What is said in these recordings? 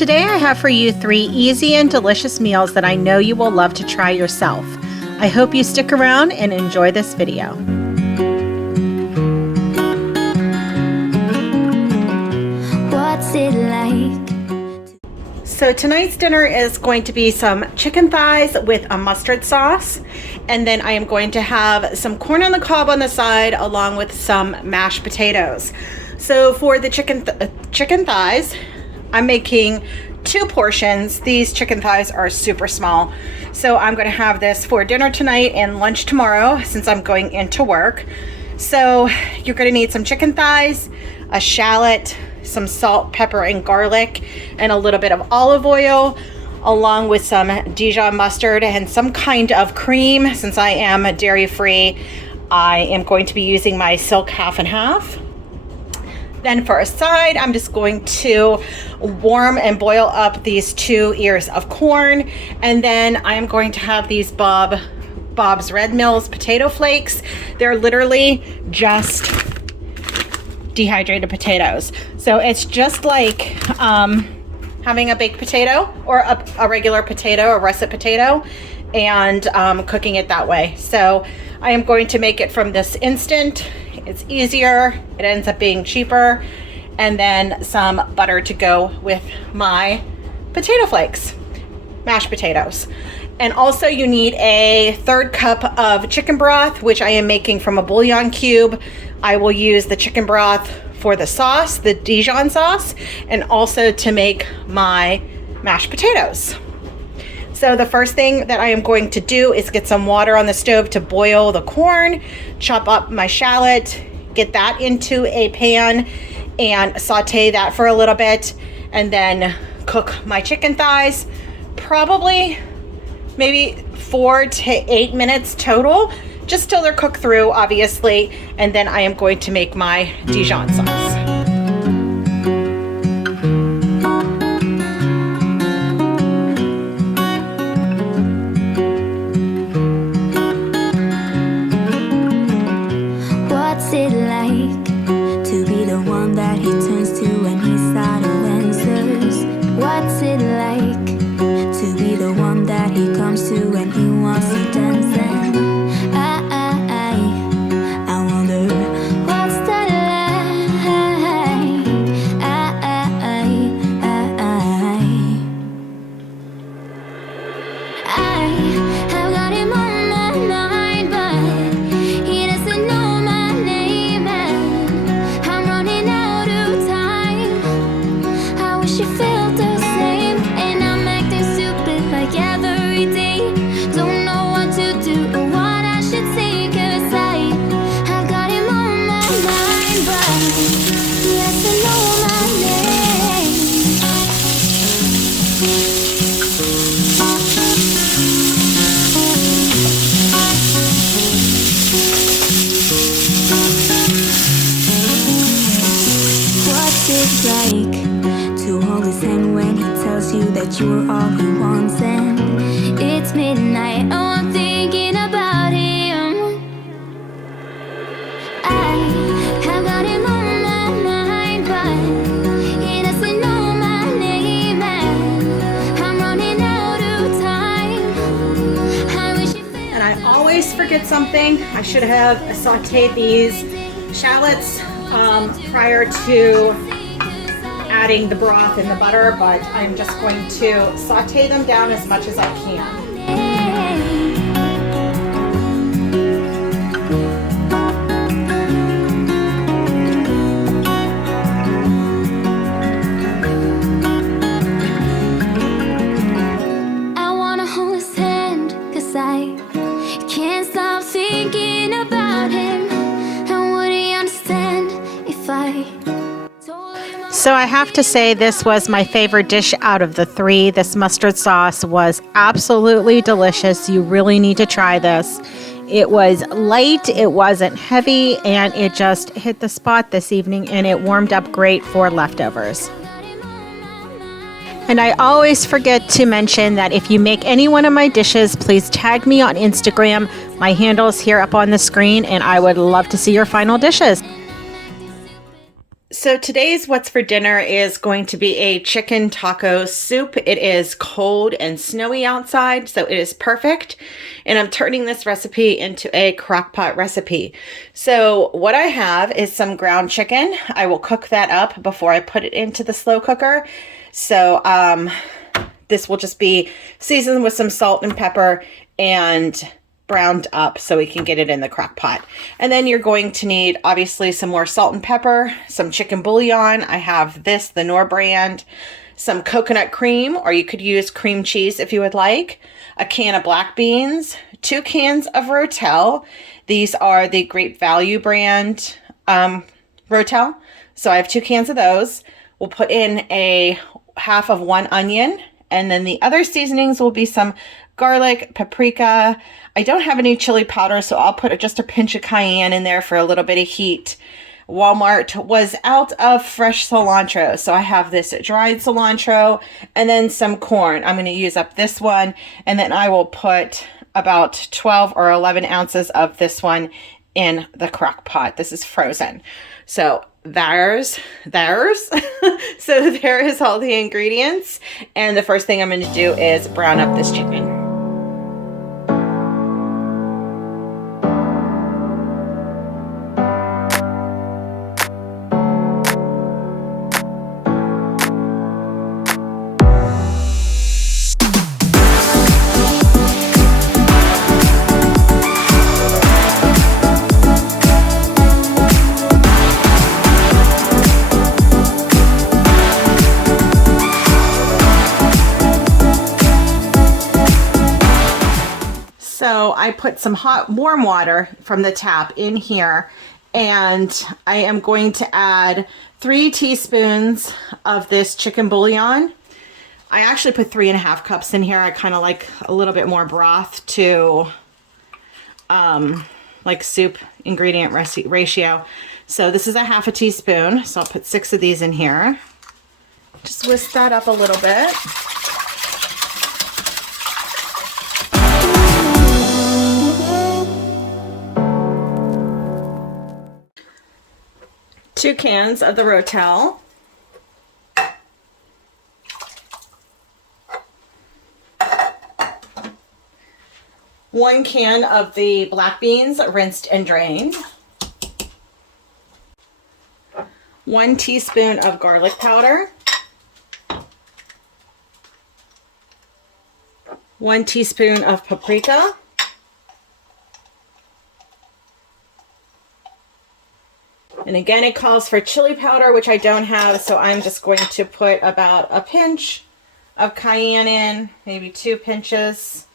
today I have for you 3 easy and delicious meals that I know you will love to try yourself. I hope you stick around and enjoy this video. What's it like? So tonight's dinner is going to be some chicken thighs with a mustard sauce, and then I am going to have some corn on the cob on the side along with some mashed potatoes. So for the chicken thighs, I'm making 2 portions. These chicken thighs are super small, so I'm going to have this for dinner tonight and lunch tomorrow since I'm going into work. So you're going to need some chicken thighs, a shallot, some salt, pepper, and garlic, and a little bit of olive oil, along with some Dijon mustard and some kind of cream. Since I am dairy free, I am going to be using my Silk half and half. Then for a side, I'm just going to warm and boil up these 2 ears of corn, and then I am going to have these Bob's Red Mills potato flakes. They're literally just dehydrated potatoes, so it's just like having a baked potato or a regular potato, a russet potato, and cooking it that way. So I am going to make it from this instant. It's easier, it ends up being cheaper, and then some butter to go with my potato flakes, mashed potatoes. And also you need a 1/3 cup of chicken broth, which I am making from a bouillon cube. I will use the chicken broth for the sauce, the Dijon sauce, and also to make my mashed potatoes. So the first thing that I am going to do is get some water on the stove to boil the corn, chop up my shallot, get that into a pan and saute that for a little bit, and then cook my chicken thighs, probably maybe 4 to 8 minutes total, just till they're cooked through, obviously, and then I am going to make my Dijon sauce. What's it like to be the one that he turns to when he's out of answers? What's it like to be the one that he comes to when he wants to dance? And I wonder what's that like? I have got him on my mind, but he doesn't know my name, and I'm running out of time. I wish you felt the same, and I'm acting stupid like every day. Don't know what to do or what I should say, 'cause I got him on my mind, but he doesn't know my name. What's it like to hold his hand when he tells you that you're all he wants? And it's midnight, oh, I'm thinking about him. I have got him on my mind, but he doesn't know my name, and I'm running out of time. I wish you felt. And I always forget something. I should have sauteed these shallots prior to adding the broth and the butter, but I'm just going to saute them down as much as I can. I wanna hold his hand, 'cause I can't stop thinking about him. And would he understand if I told him? So I have to say this was my favorite dish out of the 3. This mustard sauce was absolutely delicious. You really need to try this. It was light, it wasn't heavy, and it just hit the spot this evening, and it warmed up great for leftovers. And I always forget to mention that if you make any one of my dishes, please tag me on Instagram. My handle is here up on the screen, and I would love to see your final dishes. So today's what's for dinner is going to be a chicken taco soup. It is cold and snowy outside, so it is perfect. And I'm turning this recipe into a crock pot recipe. So what I have is some ground chicken. I will cook that up before I put it into the slow cooker. So this will just be seasoned with some salt and pepper and browned up so we can get it in the crock pot. And then you're going to need obviously some more salt and pepper, some chicken bouillon. I have this, the Knorr brand, some coconut cream, or you could use cream cheese if you would like, a can of black beans, 2 cans of Rotel. These are the Great Value brand Rotel. So I have 2 cans of those. We'll put in a half of 1 onion, and then the other seasonings will be some garlic, paprika. I don't have any chili powder, so I'll put just a pinch of cayenne in there for a little bit of heat. Walmart was out of fresh cilantro, so I have this dried cilantro and then some corn. I'm going to use up this one, and then I will put about 12 or 11 ounces of this one in the crock pot. This is frozen. So there's so there is all the ingredients, and the first thing I'm going to do is brown up this chicken. So I put some warm water from the tap in here, and I am going to add 3 teaspoons of this chicken bouillon. I actually put 3.5 cups in here. I kind of like a little bit more broth to like soup ingredient ratio. So this is a half a teaspoon. So I'll put 6 of these in here. Just whisk that up a little bit. Two cans of the Rotel. 1 can of the black beans, rinsed and drained. 1 teaspoon of garlic powder. 1 teaspoon of paprika. And again, it calls for chili powder, which I don't have, so I'm just going to put about a pinch of cayenne in, maybe 2 pinches.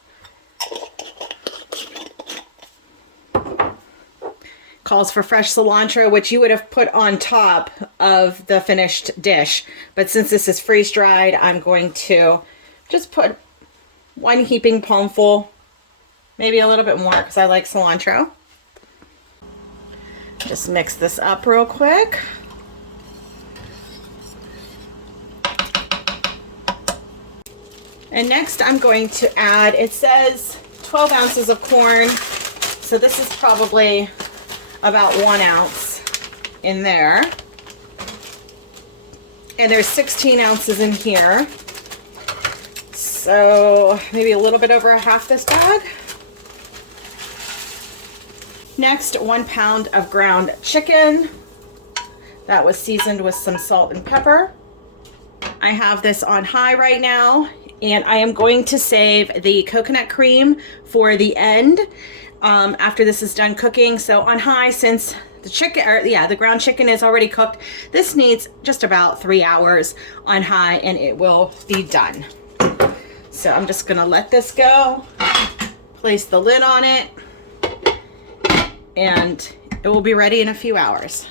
Calls for fresh cilantro, which you would have put on top of the finished dish. But since this is freeze-dried, I'm going to just put 1 heaping palmful, maybe a little bit more because I like cilantro. Just mix this up real quick. And next I'm going to add, it says 12 ounces of corn. So this is probably about 1 ounce in there. And there's 16 ounces in here. So maybe a little bit over a half this bag. Next, 1 pound of ground chicken that was seasoned with some salt and pepper. I have this on high right now, and I am going to save the coconut cream for the end after this is done cooking. So on high, since the ground chicken is already cooked, this needs just about 3 hours on high and it will be done. So I'm just gonna let this go, place the lid on it, and it will be ready in a few hours.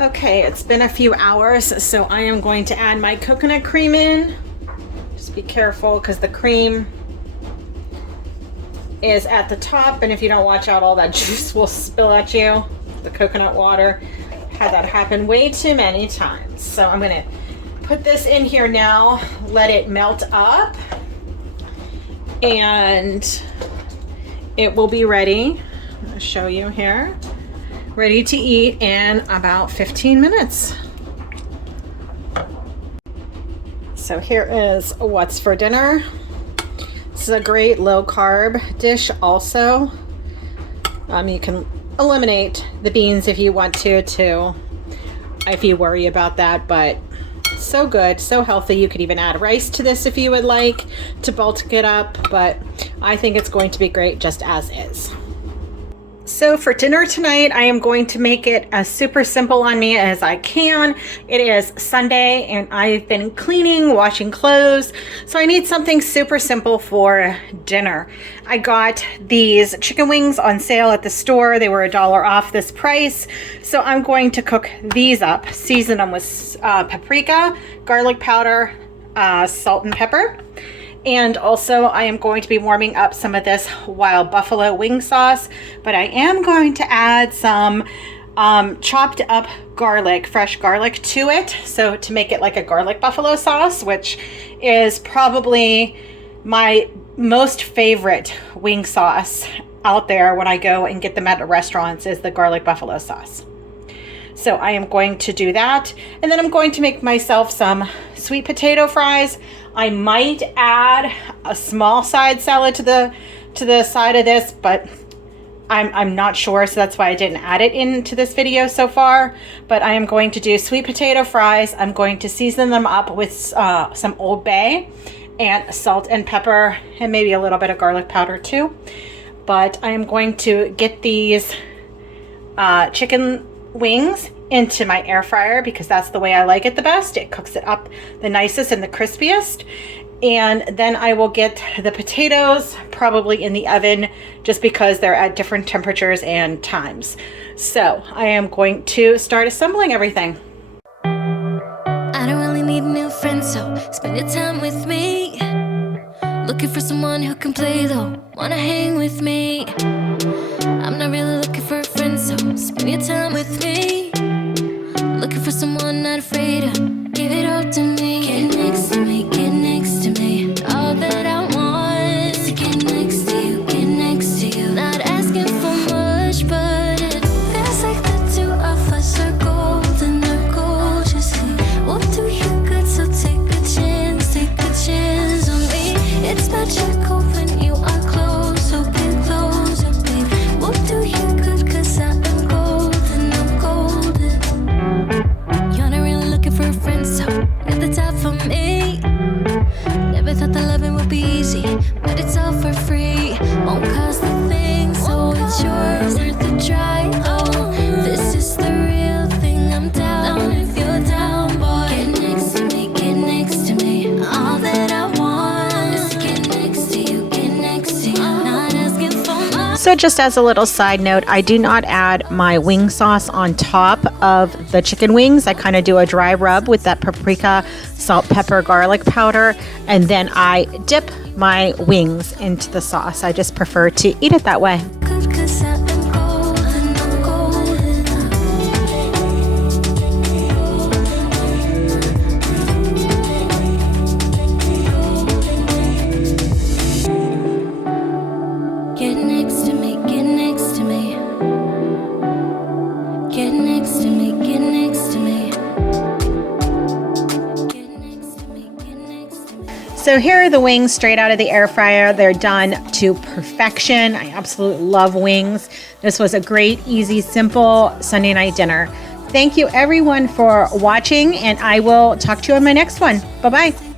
Okay, it's been a few hours, so I am going to add my coconut cream in. Just be careful because the cream is at the top, and if you don't watch out, all that juice will spill at you. The coconut water. Had that happen way too many times. So I'm gonna put this in here now, let it melt up, and it will be ready. I'm gonna show you here. ready to eat in about 15 minutes. So here is what's for dinner. This is a great low carb dish also. You can eliminate the beans if you want to, if you worry about that, but so good, so healthy. You could even add rice to this if you would like to bulk it up, but I think it's going to be great just as is. So for dinner tonight, I am going to make it as super simple on me as I can. It is Sunday and I've been cleaning, washing clothes, so I need something super simple for dinner. I got these chicken wings on sale at the store. They were $1 off this price. So I'm going to cook these up, season them with paprika, garlic powder, salt and pepper. And also I am going to be warming up some of this wild buffalo wing sauce, but I am going to add some chopped up garlic, fresh garlic to it. So to make it like a garlic buffalo sauce, which is probably my most favorite wing sauce out there when I go and get them at restaurants, is the garlic buffalo sauce. So I am going to do that. And then I'm going to make myself some sweet potato fries. I might add a small side salad to the side of this, but I'm not sure, so that's why I didn't add it into this video so far. But I am going to do sweet potato fries. I'm going to season them up with some Old Bay and salt and pepper and maybe a little bit of garlic powder too. But I am going to get these chicken wings into my air fryer because that's the way I like it the best. It cooks it up the nicest and the crispiest. And then I will get the potatoes probably in the oven just because they're at different temperatures and times. So I am going to start assembling everything. I don't really need a new friend, so spend your time with me. Looking for someone who can play though, wanna hang with me. I'm not really looking for a friend, so spend your time with me. Looking for someone not afraid to give it all to me. Get next to me, get next to me. All that I want is to get next to you, get next to you. Not asking for much, but it feels like the two of us are golden, are gorgeous. We'll do you good, so take a chance on me. It's magical when you are close, so get closer, babe. We'll do you good, 'cause I am golden, I'm golden. You're not really looking for a friend, so at the top for me. Never thought that loving would be easy, but it's all for free. Won't cost a thing, so it's yours, worth the try. Oh, this is the real thing, I'm down if you're down, boy. Get next to me, get next to me. All that I want is to get next to you, get next to you. Not asking for much. So just as a little side note, I do not add my wing sauce on top of the chicken wings. I kind of do a dry rub with that paprika, salt, pepper, garlic powder, and then I dip my wings into the sauce. I just prefer to eat it that way. Good, 'cause I am golden, I'm golden. Get next to me, get next to me. Get next to me, get next to me. Get next to me, get next to me. So here are the wings straight out of the air fryer. They're done to perfection. I absolutely love wings. This was a great, easy, simple Sunday night dinner. Thank you everyone for watching, and I will talk to you on my next one. Bye-bye.